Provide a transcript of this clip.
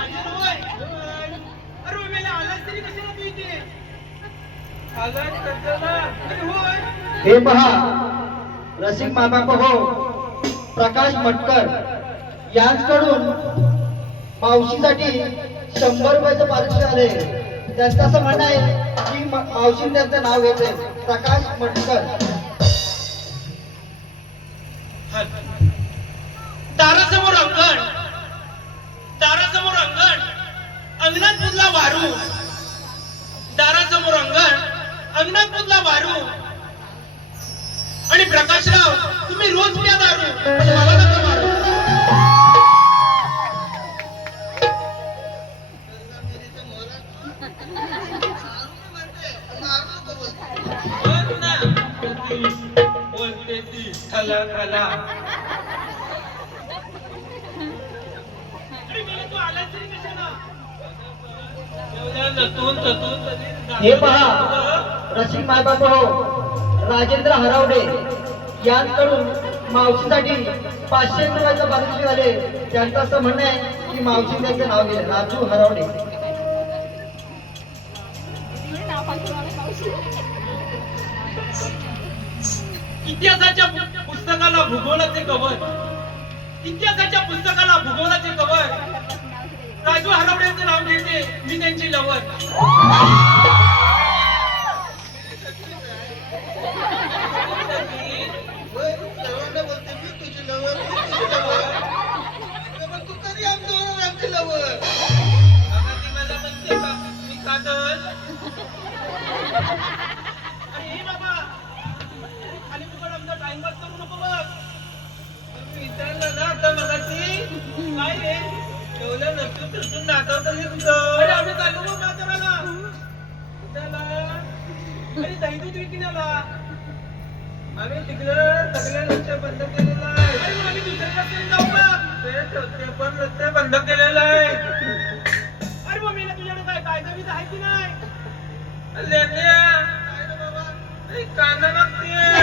माझ्या होय. अरे मेला आलास तरी कशाला तू इथे? आलास कशाला? अरे होय. हे पहा रसिक मामाप हो प्रकाश मटकर यांकडून मावशीसाठी 100 रुपयाचं पारितोषिक आले. त्यांचं असं म्हणणं आहे की मावशीने त्यांचं नाव घेतलंय प्रकाश मटकर. दारासमोर अंगण, दारासमोर अंगण, अंगणात पुजला वारू. दारासमोर अंगण, अंगणात पुजला वारू. आणि प्रकाशराव तुम्ही रोज प्या दारू, पण मला नका मारू. बोलते ती खला खला. हे पहा रसिक मायबाप हो राजेंद्र हरावडे यांकडून मावशीसाठी 500 रुपयाचं पारितोषिक आले. त्यांचं असं म्हणणं आहे की मावशीने त्यांचं नाव घेतलं राजू हरावडे. इतिहासाच्या पुस्तकाला भूगोलाचे कवर, इतिहासाच्या पुस्तकाला भूगोलाचे कवर. राजू हरवड्यांचं नाव घेते मी त्यांची लवर. तू कधी आमची लवर? मला म्हणते का मी कादल? अरे बाबा खाली फुकट आमचा टाइमपास करू नको बघ. विचारलं ना आता मगाशी काय रे ठेवलं नसतं तुझून नाचवतं हे तुझं. अरे आम्ही चाललो मग बाजाराला. कुठला? अरे दही दूध विकण्याला. आम्ही तिकडं सगळ्या रस्ते बंद केलेला आहे. अरे मग आम्ही दुसऱ्या रस्त्याने जाऊ का? ते पण रस्ते बंद केलेला आहे. अरे मग मी तुझ्याकडे काय कायदा बिदा आहे की नाही? लेल्या काय रे बाबा? कांदा लागते.